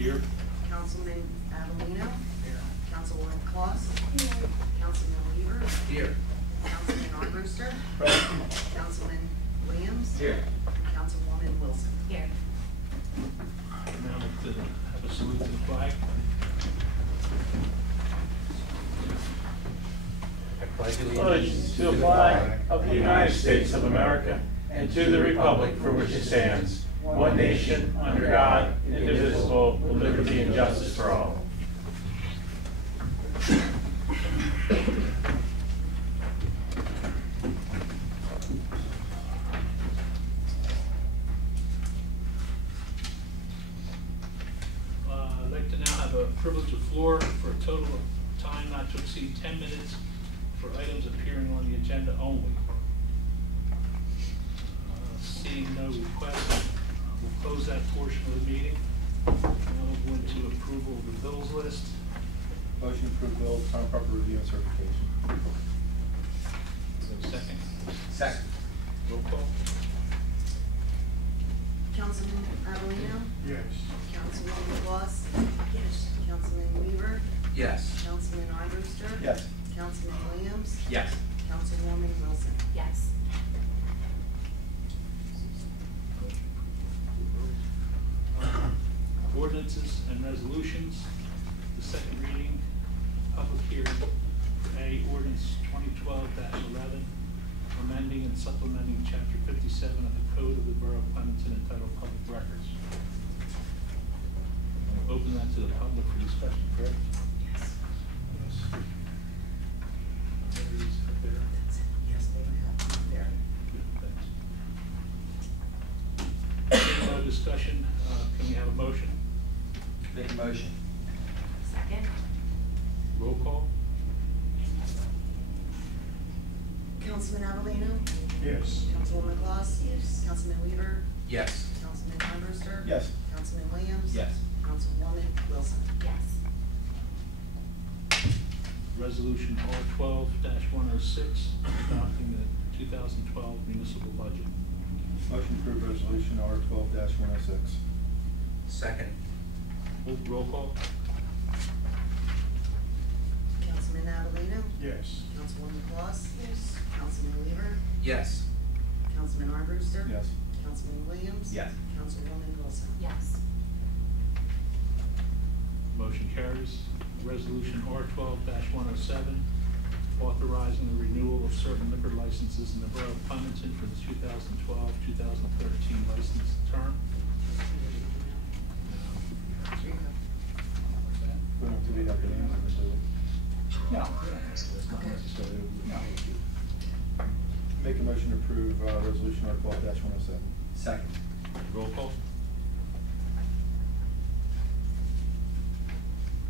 Here. Councilman Avellino. Here. Councilwoman Claus. Here. Councilman Weaver. Here. Councilman Armbruster. Councilman Williams. Here. And Councilwoman Wilson. Here. Now to have a salute to the flag. I pledge allegiance to the flag of the United States of America and to the republic for which it stands, one nation, under God, indivisible, with liberty and justice for all. I'd like to now have a privilege of floor for a total of time not to exceed 10 minutes for items appearing on the agenda only. Seeing no requests, we'll close that portion of the meeting. Now we'll go into approval of the bills list. Motion to approve bills, time proper review and certification. Is there a second? Second. Roll call. Councilman Avellino. Yes. Councilwoman Claus. Yes. Councilman Weaver. Yes. Councilman Armbruster. Yes. Councilman Williams. Yes. Councilwoman Wilson. Yes. Ordinances and resolutions. The second reading, public hearing for A, ordinance 2012-11, amending and supplementing chapter 57 of the Code of the Borough of Clementon entitled Public Records. Open that to the public for discussion, correct? Yes. Yes. There it is up there. Yes, they would have to be there. Good, thanks. Any other discussion? Can we have a motion? Make a motion. Second. Roll call. Councilman Avellino. Yes. Councilwoman Claus. Yes. Councilman Weaver. Yes. Councilman Armbruster. Yes. Councilman Williams. Yes. Councilwoman Wilson. Yes. Resolution R12-106, adopting the 2012 municipal budget. Motion to approve resolution R12-106. Second. Roll call. Councilman Avellino. Yes. Councilwoman Claus. Yes. Councilman Weaver. Yes. Councilman Armbruster. Yes. Councilman Williams. Yes. Councilwoman Wilson. Yes. Motion carries. Resolution R12-107, authorizing the renewal of certain liquor licenses in the Borough of Clementon for the 2012-2013 license term. Do we have the names of the two? No. That's not necessary. No. Make a motion to approve resolution R12-107. Second. Roll call.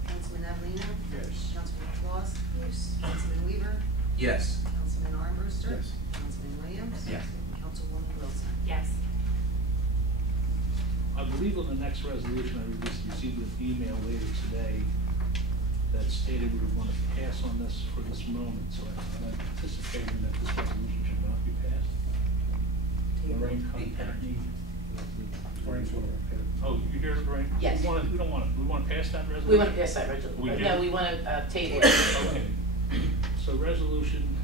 Councilman Avellino. Yes. Councilman Claus. Yes. Councilman Weaver. Yes. Councilman Armbruster. Yes. Councilman Williams. Yes. Councilwoman Wilson. Yes. I believe on the next resolution, I received an email later today that stated we were going to pass on this for this moment, so I'm anticipating that this resolution should not be passed. Lorraine contacted me. Oh, you hear it, Lorraine? Yes. We don't want to pass that resolution? We want to pass that resolution. We do? No, we want to table it. Okay. So resolution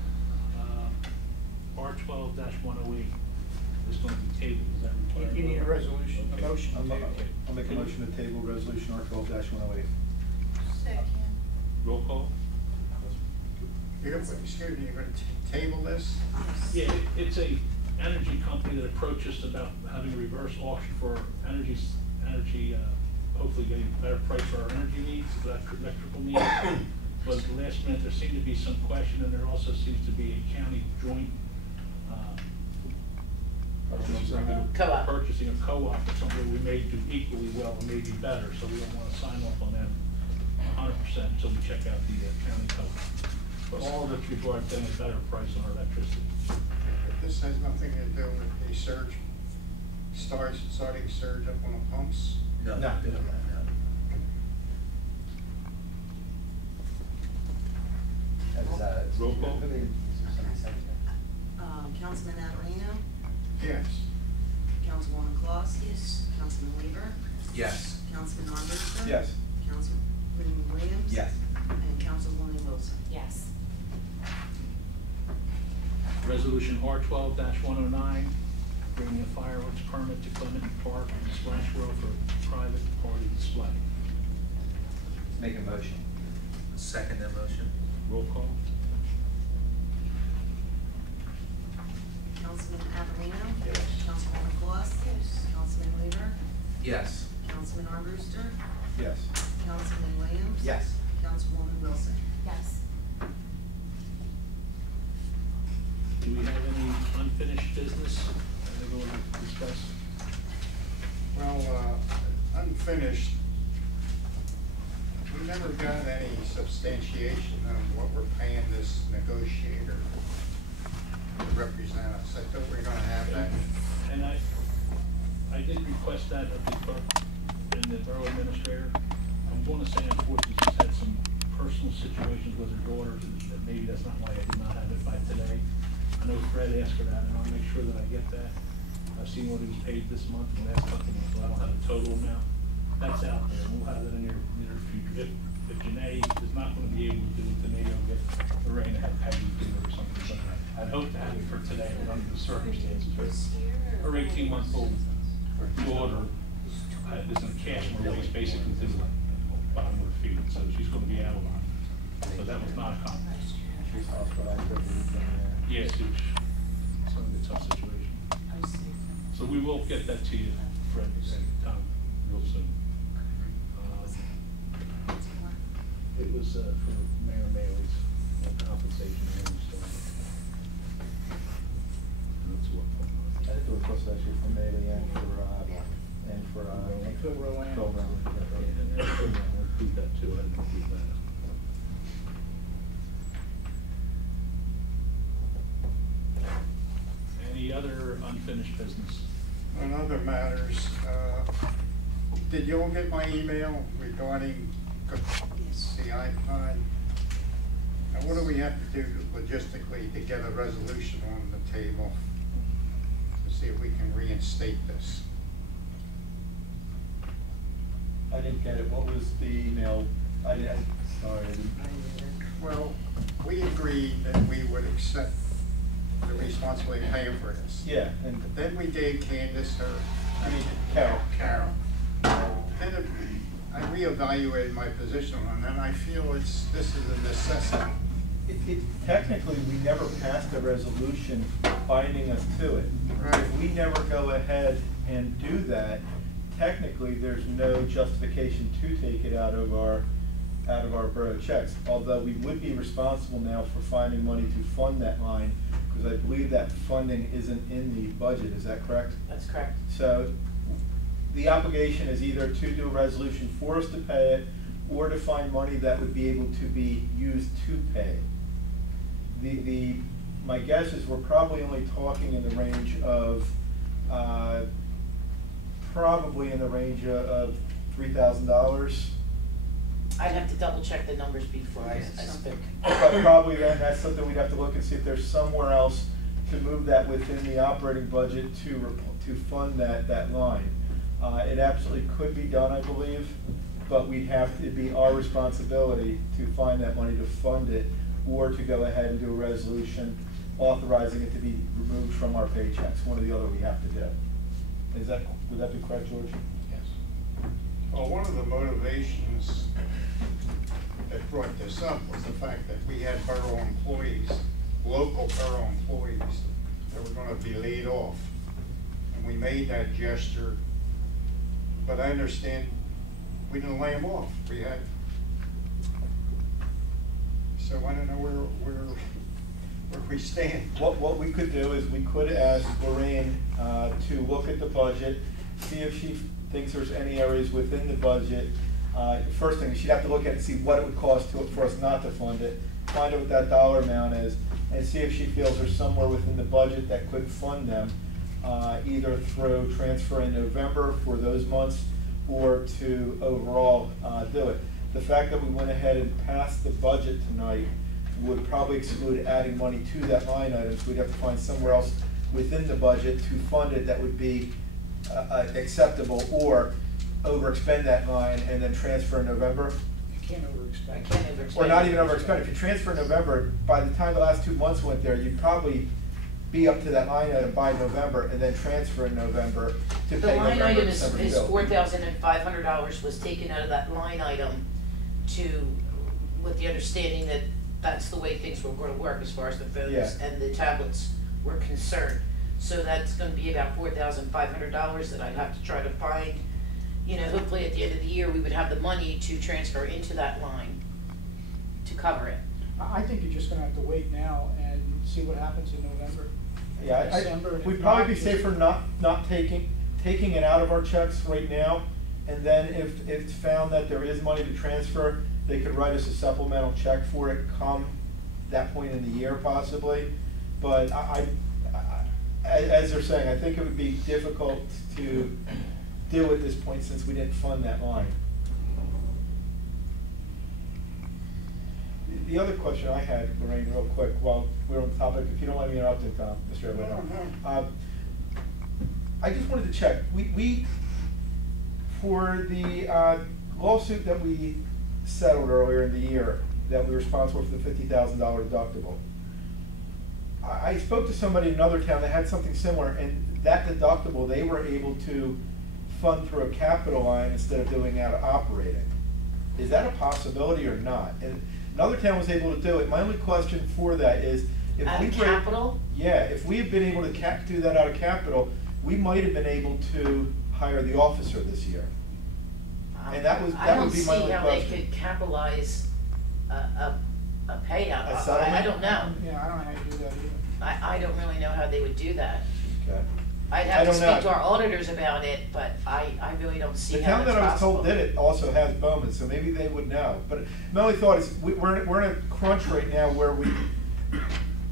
R12-108 is going to be tabled, is that required? You need a resolution, a Okay. motion. I'll make a motion to table resolution R12-108. Second. Roll call? Excuse me, you're going to table this? Yeah, it's a energy company that approached us about having a reverse auction for energy, hopefully getting a better price for our energy needs, electrical needs. But at the last minute, there seemed to be some question, and there also seems to be a county joint Co-op. purchasing a co-op or something we may do equally well and maybe better, so we don't want to sign off on that 100% until we check out the county co-op. But all of it's regarding getting a better price on our electricity. This has nothing to do with the surge, starting surge up on the pumps? No. No. Roll call? Councilman Avellino. Yes. Councilwoman Claus. Yes. Councilman Weaver. Yes. Councilman Armbruster? Yes. Councilman Williams? Yes. And Councilwoman Wilson? Yes. Resolution R12-109, granting a fireworks permit to Clementon Park and Splash World for private party display. Make a motion. Second that motion. Roll call. Councilman Avellino? Yes. Councilwoman Claus? Yes. Councilman Weaver? Yes. Councilman Armbruster? Yes. Councilman Williams? Yes. Councilwoman Wilson? Yes. Do we have any unfinished business that we're going to discuss? Well, unfinished, we never got any substantiation of what we're paying this negotiator to represent us. I thought we were gonna have that. And I did request that of the clerk and the borough administrator. I'm going to say unfortunately she's had some personal situations with her daughter, that maybe that's not why I did not have it by today. I know Fred asked for that, and I'll make sure that I get that. I've seen what he was paid this month and last month, so I don't have a total amount. That's out there, and we'll have that in the near future. If Janae is not going to be able to do it, then maybe I'll get Lorraine to have Peggy do it or something. But I'd hope to have it for today, but under the circumstances. Her 18-month-old daughter is in cash release basically to the bottom of her feet, so she's going to be out a lot. So that was not accomplished. She's hospitalized over the weekend, yeah. Yes, it's some of the tough situation. So we will get that to you, Fred, and Tom, real soon. It was for Mayor Maley's compensation hearing, so. That's what. I think the request actually for Maley and for Phil Rowan. Phil Rowan. And Phil Rowan, we'll include that too, I didn't include that. Any other unfinished business? On other matters, did you all get my email regarding the iPod? Now, what do we have to do logistically to get a resolution on the table to see if we can reinstate this? I didn't get it. What was the email? Sorry. I didn't. Well, we agreed that we would accept the responsibility of paying for this. Yeah, and Then we gave Candace Carol. Carol. Then I reevaluated my position on that, and I feel this is a necessity. Technically, we never passed a resolution binding us to it. Right. If we never go ahead and do that, technically, there's no justification to take it out of our borough checks. Although we would be responsible now for finding money to fund that line, because I believe that funding isn't in the budget. Is that correct? That's correct. So the obligation is either to do a resolution for us to pay it, or to find money that would be able to be used to pay. My guess is we're probably only talking in the range of, probably in the range of $3,000. I'd have to double check the numbers before I speak. But probably then that's something we'd have to look and see if there's somewhere else to move that within the operating budget to fund that line. It absolutely could be done, I believe, but we'd have to be our responsibility to find that money to fund it, or to go ahead and do a resolution authorizing it to be removed from our paychecks. One or the other we have to do. Would that be correct, George? Yes. Well, one of the motivations that brought this up was the fact that we had borough employees, local borough employees, that were gonna be laid off. And we made that gesture, but I understand we didn't lay them off. We had, so I don't know where we stand. What we could do is we could ask Lorraine to look at the budget, see if she thinks there's any areas within the budget. First thing, she'd have to look at it and see what it would cost for us not to fund it, find out what that dollar amount is, and see if she feels there's somewhere within the budget that could fund them, either through transfer in November for those months, or to overall do it. The fact that we went ahead and passed the budget tonight would probably exclude adding money to that line item, so we'd have to find somewhere else within the budget to fund it that would be acceptable, or overexpend that line and then transfer in November? You can't overexpend. I can't overexpend. Or not even overexpend, if you transfer in November, by the time the last 2 months went there, you'd probably be up to that line item by November and then transfer in November to The pay line November item and is December bill. $4,500 was taken out of that line item with the understanding that that's the way things were gonna work as far as the phones Yeah. and the tablets were concerned. So that's gonna be about $4,500 that I'd have to try to find. You know, hopefully at the end of the year, we would have the money to transfer into that line to cover it. I think you're just gonna have to wait now and see what happens in November. Yeah, December, and if we'd probably not, be just- safer not taking it out of our checks right now, and then if it's found that there is money to transfer, they could write us a supplemental check for it come that point in the year possibly. But as they're saying, I think it would be difficult to do at this point since we didn't fund that line. The other question I had, Lorraine, real quick, while we're on the topic, if you don't mind me interrupting, Tom, Mr. Evans. I just wanted to check, we for the lawsuit that we settled earlier in the year, that we were responsible for the $50,000 deductible. I spoke to somebody in another town that had something similar, and that deductible, they were able to fund through a capital line instead of doing out of operating. Is that a possibility or not? And another town was able to do it. My only question for that is, if Out we of were, capital? yeah, if we had been able to do that out of capital, we might have been able to hire the officer this year. And that would be my only I don't see how they question. could capitalize a payout. A I settlement? don't know. Yeah, I don't know how you do that either. I don't really know how they would do that. Okay. I'd I have to don't know. speak to our auditors about it, but I really don't see The how town that's that I was possible. told did it also has Bowman, so maybe they would know. But my only thought is, we're in a crunch right now where we're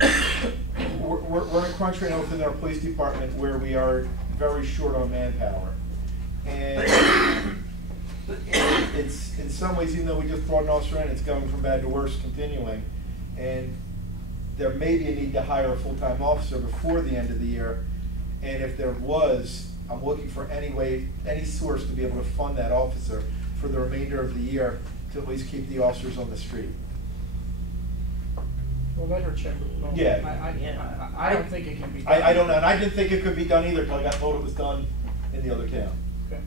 in a crunch right now within our police department where we are very short on manpower. And it's, in some ways, even though we just brought an officer in, it's going from bad to worse continuing. And there may be a need to hire a full-time officer before the end of the year. And if there was, I'm looking for any source to be able to fund that officer for the remainder of the year to at least keep the officers on the street. Well, let her check with Bowman. Yeah. I don't think it can be done. I don't know, and I didn't think it could be done either until I got told it was done in the other town. Okay.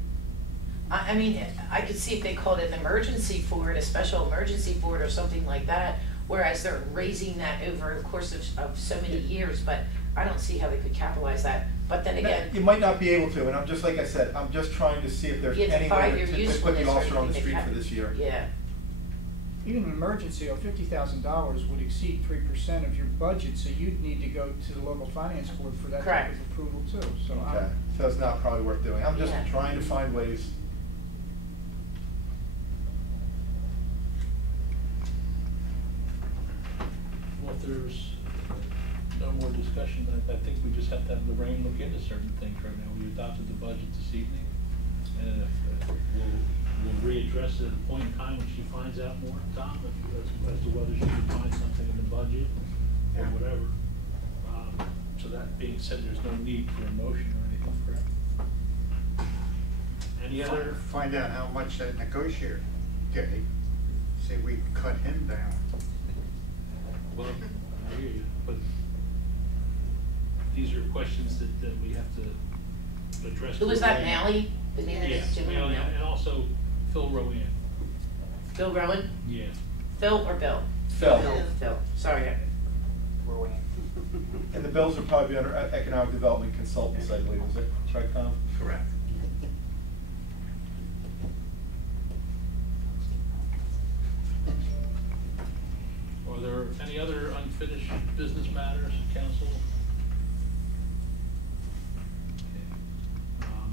I mean, I could see if they called it an emergency for it, a special emergency for it or something like that, whereas they're raising that over the course of so many years, but I don't see how they could capitalize that. But then again, You might not be able to, and I'm just, like I said, I'm just trying to see if there's Yeah, it's a any way five-year to put usefulness the or officer on the anything street that for this year. yeah. Even an emergency of $50,000 would exceed 3% of your budget, so you'd need to go to the local finance board for that type Correct. of approval too. So Okay, so it's not probably worth doing. I'm just Yeah. trying to find ways. Well, if there's no more discussion, I think we just have to have Lorraine look into certain things right now. We adopted the budget this evening, and if we'll readdress it at a point in time when she finds out more, Tom, as to whether she can find something in the budget or whatever. So that being said, there's no need for a motion or anything, correct? Any other? Find out how much that negotiator gave, see if we can cut him down. Well, I hear you, but these are questions that we have to address. Who was that, Malley? The name of Yes, this gentleman? Malley, and also Phil Rowan. Phil Rowan? Yeah. Phil or Bill? Phil. Phil, sorry. And the bills would probably be under economic development consultants, I believe, is it? Right, Tom? Correct. Are there any other unfinished business matters, council? Okay.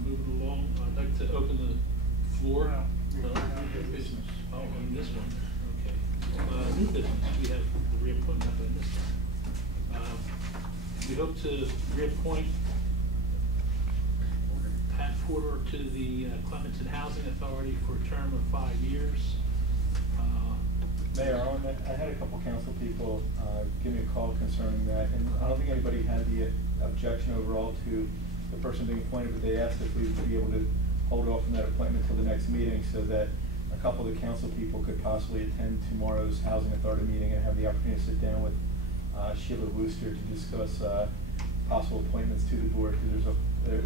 Moving along, I'd like to open the floor. New business. Oh, on this one, okay. New business, we have the reappointment on this one. We hope to reappoint Pat Porter to the Clementon Housing Authority for a term of 5 years. Mayor, I had a couple council people give me a call concerning that, and I don't think anybody had the objection overall to the person being appointed, but they asked if we would be able to hold off on that appointment till the next meeting so that a couple of the council people could possibly attend tomorrow's Housing Authority meeting and have the opportunity to sit down with Sheila Wooster to discuss possible appointments to the board, because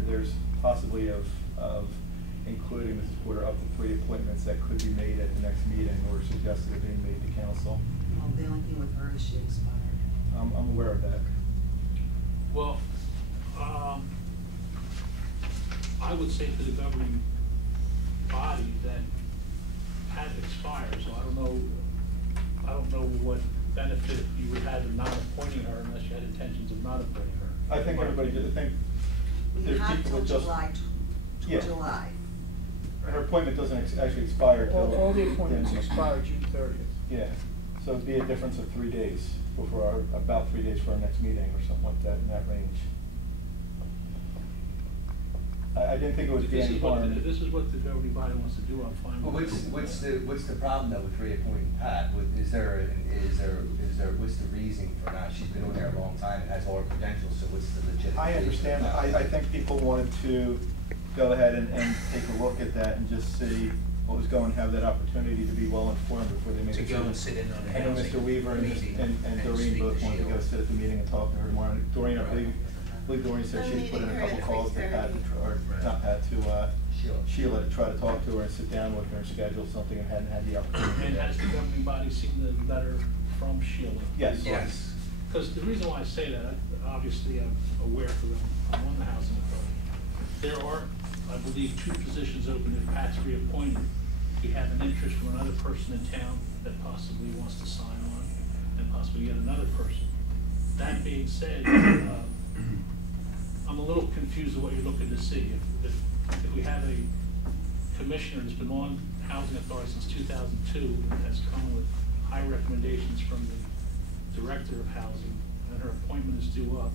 there's possibly of including Mrs. Porter up to 3 appointments that could be made at the next meeting or suggested of being made to council. Well, the only thing with her is she expired. I'm aware of that. Well, I would say to the governing body that had expired, so I don't know what benefit you would have in not appointing her unless you had intentions of not appointing her. I think everybody did. I think We there's have people till that just. July, Yeah. July. Her appointment doesn't actually expire till. All the appointments expire June 30th. Yeah, so it'd be a difference of 3 days before about 3 days for our next meeting or something like that in that range. I didn't think it would If be this any is what, harm. if this is what the governing body wants to do, I'm fine Well, with it. what's the problem though with reappointing Pat? Is there, what's the reason for not? She's been on there a long time and has all her credentials, so what's the legitimate? I understand that. I think people wanted to go ahead and take a look at that and just see what was going, have that opportunity to be well informed before they make a To go decision. and sit in on the I know housing Mr. Weaver and meeting Doreen speak both to wanted to go Sheila. sit at the meeting and talk to her tomorrow. Doreen, I believe Doreen said she'd put in a couple calls to Pat, or not Pat, to Sheila to try to talk to her and sit down with her and schedule something, and hadn't had the opportunity. And yet. has the governing body seen the letter from Sheila? Yes. Yes. Because the reason why I say that, obviously I'm aware for them, I'm on the housing authority. There are, I believe, 2 positions open if Pat's reappointed. We have an interest from another person in town that possibly wants to sign on, and possibly yet another person. That being said, I'm a little confused of what you're looking to see. If we have a commissioner that's been on housing authority since 2002 and has come with high recommendations from the director of housing, and her appointment is due up,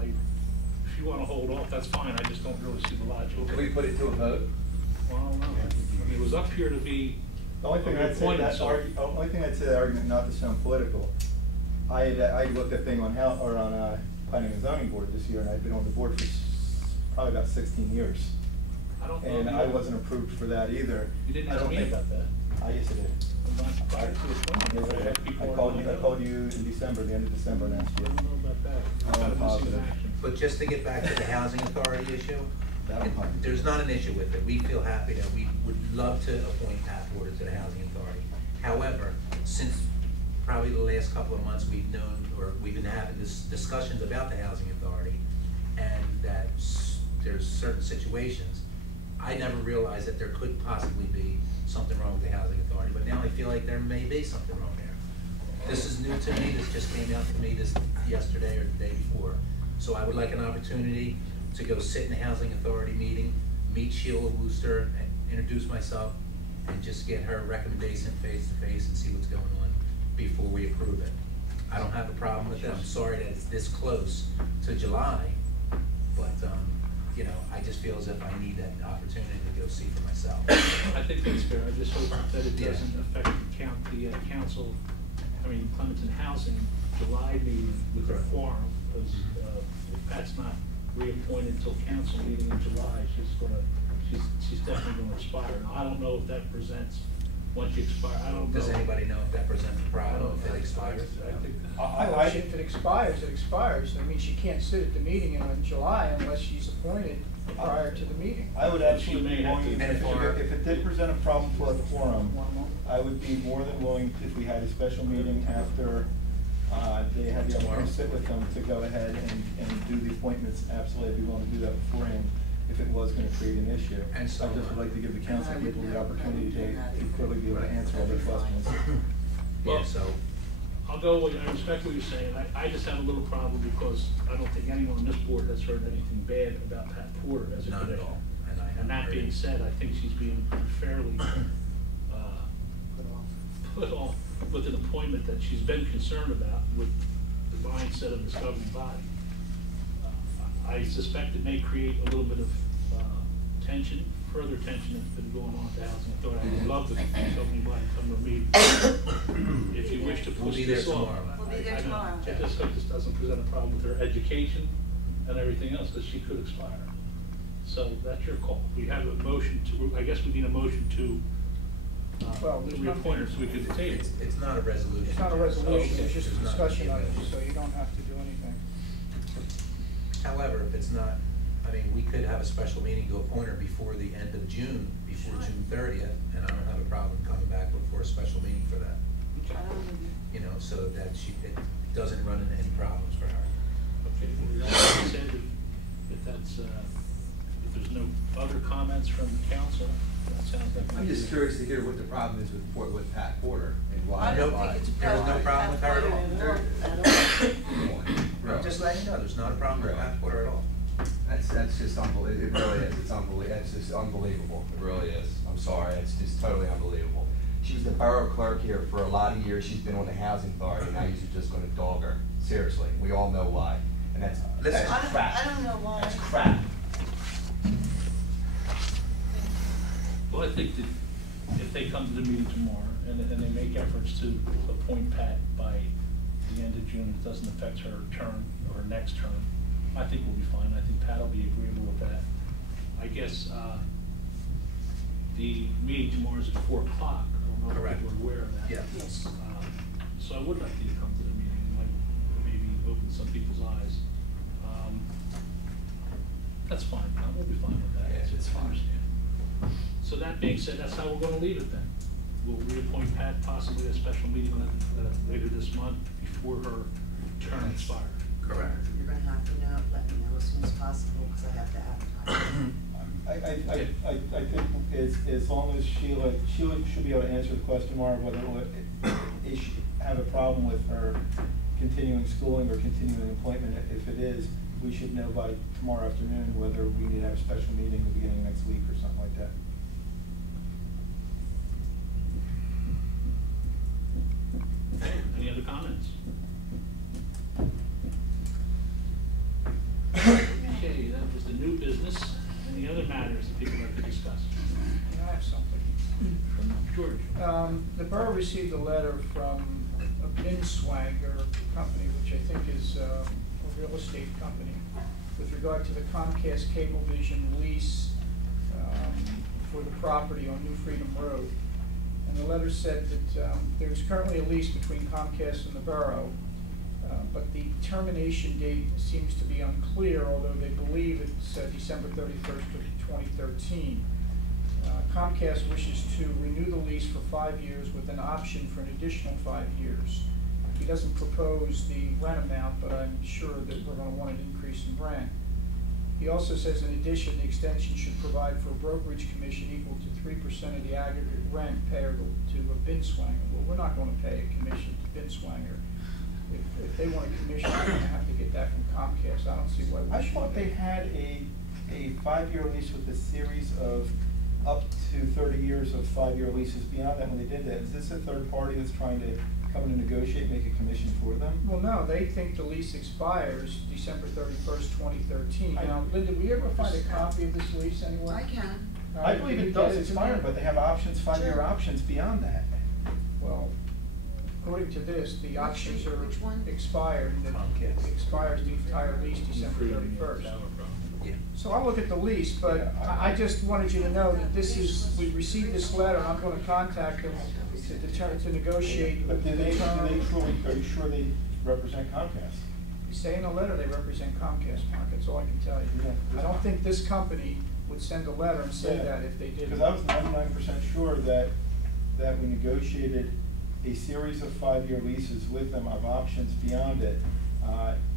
if you want to hold off, that's fine. I just don't really see the logic. Can we put it to a vote? Well, I don't know. I mean, it was up here to be. The only thing I'd say appointed, that so- only thing I'd say that argument, not to sound political, I looked at thing on planning and zoning board this year, and I've been on the board for probably about 16 years. I don't know. And if I wasn't approved for that either. You didn't I ask don't me think- about that. Yes, I did. I'm not prior to the appointment. I had people I on called my you, I own. called you in December, the end of December last I year. don't know about that. I'm Got a missing positive. action. But just to get back to the housing authority issue, That I'm fine. there's not an issue with it. We feel happy that we would love to appoint Pat Porter to the housing authority. However, since probably the last couple of months, we've known, or we've been having discussions about the housing authority, and that there's certain situations. I never realized that there could possibly be something wrong with the housing authority, but now I feel like there may be something wrong there. This is new to me, this just came out to me yesterday or the day before. So I would like an opportunity to go sit in the housing authority meeting, meet Sheila Wooster, and introduce myself, and just get her recommendation face to face and see what's going on before we approve it. I don't have a problem with it. I'm sorry that it's this close to July, but, you know, I just feel as if I need that opportunity to go see for myself. I think that's fair. I just hope that it Yeah. doesn't affect the council, Clementon Housing July meeting with the quorum, because if Pat's not reappointed until council meeting in July, she's definitely gonna expire. Now, I don't know if that presents, once you expire, I don't know. Does anybody know if that presents a I problem, don't if know. it expires? I think. Well, if it expires, it expires. That means she can't sit at the meeting in July unless she's appointed prior to the meeting. I would absolutely be willing, And if it did present a problem for a quorum, I would be more than willing, if we had a special meeting after they had the opportunity to sit with them, to go ahead and do the appointments. Absolutely, I'd be willing to do that beforehand if it was gonna create an issue. I And just so- would like to give the council people the opportunity to clearly be able to answer all their questions. Yeah, so, I'll go, I respect what you're saying. I just have a little problem because I don't think anyone on this board has heard anything bad about Pat Porter as a Not at commissioner. all. And I haven't And that heard being it. said, I think she's being unfairly put off with an appointment that she's been concerned about with the mindset of this governing body. I suspect it may create a little bit of tension, further tension that's been going on at the housing authority. I would love to tell anybody come to a meeting. If you wish to We'll push be there this off. tomorrow. We'll be there I know. tomorrow. I just hope this doesn't present a problem with her education and everything else, because she could expire. So that's your call. We have a motion to, I guess we need a motion to Well, there's reappoint her nothing- so we could table. It's not a resolution. It's not a Jeff. resolution, Okay. it's just a There's not- discussion item, so you don't have to do anything. However, if it's not, I mean, we could have a special meeting to appoint her before the end of June, before June 30th, and I don't have a problem coming back for a special meeting for that. You know, so that it doesn't run into any problems for her. Okay, well, that being said, if that's, if there's no other comments from the council, that sounds like. I'm just curious to hear what the problem is with Pat Porter and why. I don't why- think it's a There was problem. no problem with her at all. At all. I'm just letting you know, there's not a problem with Pat Porter at all. That's just unbelievable, it really is, it's unbelievable, it's just unbelievable, it really is, I'm sorry, it's just totally unbelievable. She was the borough clerk here for a lot of years, she's been on the housing authority, and now you're just gonna dog her, seriously, we all know why, and that's Listen, crap. I don't know why. That's crap. Well, I think that if they come to the meeting tomorrow and they make efforts to appoint Pat by the end of June, it doesn't affect her term or her next term, I think we'll be fine. I think Pat will be agreeable with that. I guess, the meeting tomorrow is at 4 o'clock. I don't know if Correct. people are aware of that. Yeah. Yes. So I would like you to come to the meeting. It might maybe open some people's eyes. That's fine. We'll be fine with that. Yeah, it's I fine. understand. So that being said, that's how we're gonna leave it then. We'll reappoint Pat possibly at a special meeting later this month before her term expires. Correct. You're gonna have to let me know as soon as possible, because I have to advertise. I think as long as Sheila should be able to answer the question tomorrow, whether it should have a problem with her continuing schooling or continuing employment. If it is, we should know by tomorrow afternoon whether we need to have a special meeting at the beginning of next week or something like that. Okay, any other comments? Okay, that was the new business. Any other matters that people like to discuss? Can I have something? From George? The borough received a letter from a Binswanger company, which I think is a real estate company, with regard to the Comcast Cablevision lease for the property on New Freedom Road. And the letter said that there is currently a lease between Comcast and the borough, but the termination date seems to be unclear, although they believe it's December 31st of 2013. Comcast wishes to renew the lease for 5 years with an option for an additional 5 years. He doesn't propose the rent amount, but I'm sure that we're going to want an increase in rent. He also says, in addition, the extension should provide for a brokerage commission equal to 3% of the aggregate rent payable to a Binswanger. Well, we're not going to pay a commission to Binswanger. If they want a commission, they're going to have to get that from Comcast. I don't see why we I should. thought they had a 5-year lease with a series of up to 30 years of 5-year leases beyond that when they did that. Is this a third party that's trying to come in and negotiate, make a commission for them? Well, no, they think the lease expires December 31st, 2013. Now, Linda, will you ever find a copy of this lease anywhere? I can. I believe it does expire, but they have options, 5-year Sure. options beyond that. Well, according to this, the options are Which one? expired, and it Comcast. expires the entire lease December Freedom, yeah, 31st. tower problem. Yeah. So I'll look at the lease, but I just wanted you to know that this is, we received this letter, and I'm gonna contact them to negotiate. But do they the term. are you sure they represent Comcast? You say in a letter they represent Comcast, Mark, that's all I can tell you. Yeah. I don't think this company would send a letter and say Yeah. that if they did. Because I was 99% sure that we negotiated a series of 5-year leases with them of options beyond it.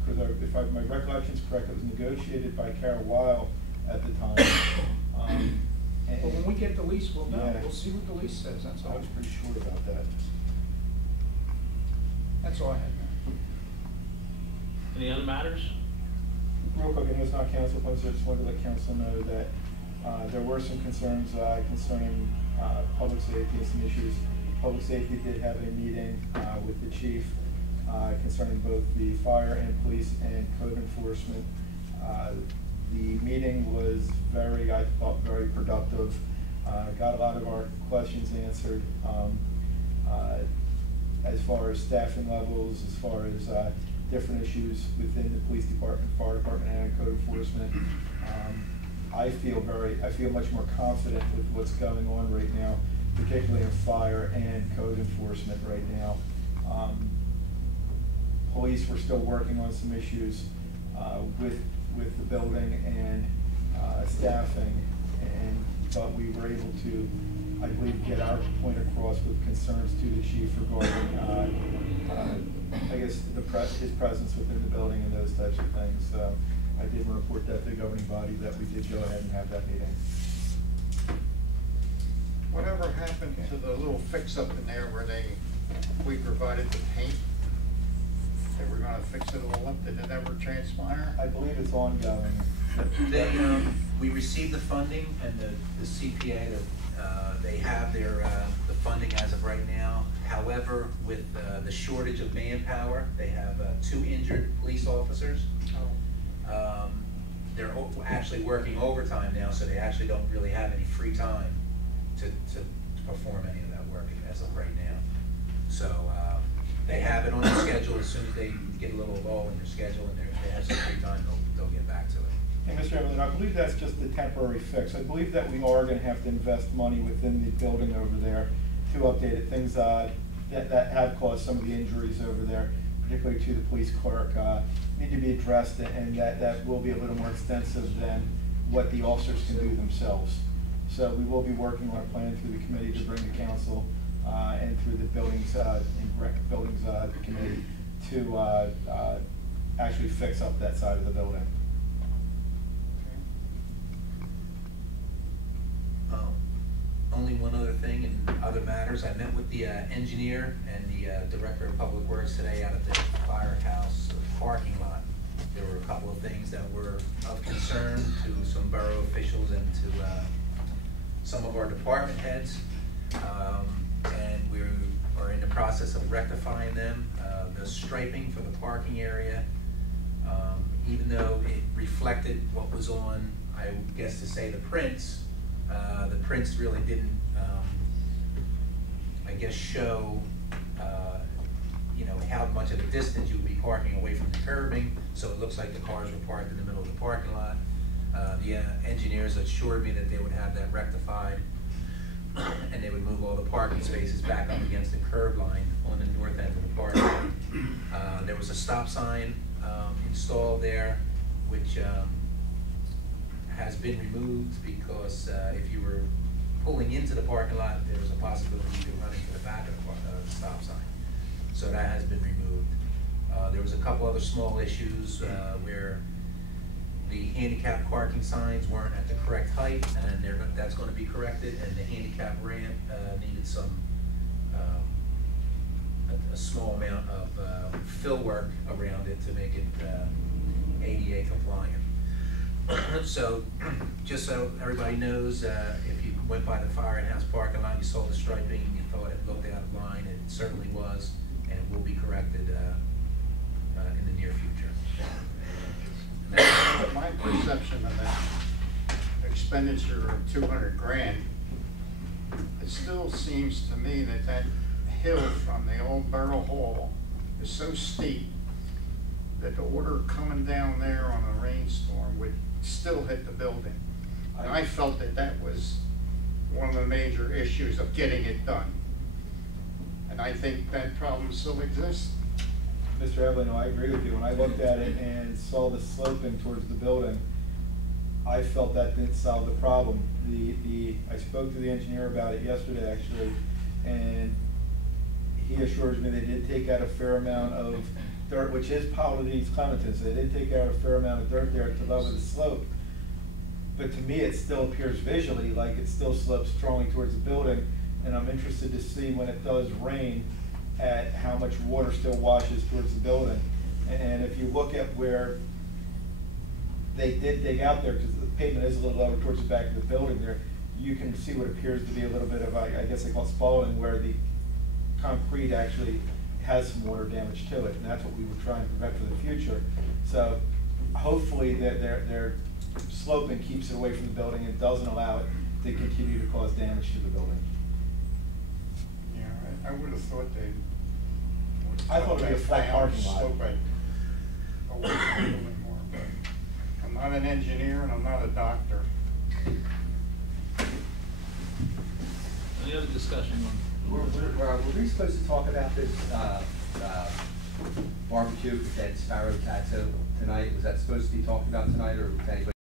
Because if my recollection's correct, it was negotiated by Carol Weil at the time. But when we get the lease, we'll know, Yeah. we'll see what the lease says, that's I all. was pretty sure about that. That's all I had, Mayor. Any other matters? Real quick, I know it's not council, but I just wanted to let council know that there were some concerns concerning public safety and some issues. Public safety did have a meeting with the chief concerning both the fire and police and code enforcement. The meeting was I thought, very productive. Got a lot of our questions answered as far as staffing levels, as far as different issues within the police department, fire department, and code enforcement. I feel much more confident with what's going on right now, particularly in fire and code enforcement right now. Police, we're still working on some issues with the building and staffing, but we were able to, I believe, get our point across with concerns to the chief regarding, I guess, his presence within the building and those types of things. So I did report that to the governing body that we did go ahead and have that meeting. Whatever happened to the little fix-up in there where we provided the paint? They were gonna fix it all up, did it ever transpire? I believe it's ongoing. We received the funding, and the CPA, they have the funding as of right now. However, with the shortage of manpower, they have 2 injured police officers. They're actually working overtime now, so they actually don't really have any free time to perform any of that work as of right now. So they have it on the schedule. As soon as they get a little lull in their schedule and they have some free time, they'll get back to it. And Mr. Evelyn, I believe that's just a temporary fix. I believe that we are gonna have to invest money within the building over there to update it. Things that have caused some of the injuries over there, particularly to the police clerk, need to be addressed, and that will be a little more extensive than what the officers can do themselves. So we will be working on a plan through the committee to bring the council and through the buildings committee to actually fix up that side of the building. Only one other thing in other matters. I met with the engineer and the director of public works today out at the firehouse parking lot. There were a couple of things that were of concern to some borough officials and to some of our department heads, and we are in the process of rectifying them. The striping for the parking area, even though it reflected what was on, I guess to say, the prints really didn't, I guess, show how much of a distance you would be parking away from the curbing, so it looks like the cars were parked in the middle of the parking lot. The engineers assured me that they would have that rectified, and they would move all the parking spaces back up against the curb line on the north end of the parking lot. There was a stop sign installed there, which has been removed because if you were pulling into the parking lot, there was a possibility you could run into the back of the stop sign. So that has been removed. There was a couple other small issues where the handicap parking signs weren't at the correct height, and that's going to be corrected, and the handicap ramp needed some a small amount of fill work around it to make it ADA compliant. So, just so everybody knows, if you went by the firehouse parking lot, you saw the striping, you thought it looked out of line, it certainly was, and it will be corrected in the near future. But my perception of that expenditure of 200 grand, it still seems to me that that hill from the old Borough Hall is so steep that the water coming down there on a rainstorm would still hit the building. And I felt that that was one of the major issues of getting it done. And I think that problem still exists. Mr. Evelyn, I agree with you. When I looked at it and saw the sloping towards the building, I felt that didn't solve the problem. I spoke to the engineer about it yesterday, actually, and he assures me they did take out a fair amount of dirt, which is part of these Clementon, so they did take out a fair amount of dirt there to lower the slope. But to me, it still appears visually like it still slopes strongly towards the building, and I'm interested to see when it does rain at how much water still washes towards the building. And if you look at where they did dig out there, because the pavement is a little lower towards the back of the building there, you can see what appears to be a little bit of, I guess they call it spalling, where the concrete actually has some water damage to it, and that's what we were trying to prevent for the future. So hopefully their sloping keeps it away from the building and doesn't allow it to continue to cause damage to the building. Yeah, I would have thought they would I thought it'd be a flat parking lot. Slope it away from the building more, but I'm not an engineer and I'm not a doctor. Any other discussion on? Were we supposed to talk about this, barbecue at Sparrow Tattoo tonight? Was that supposed to be talked about tonight, or was anybody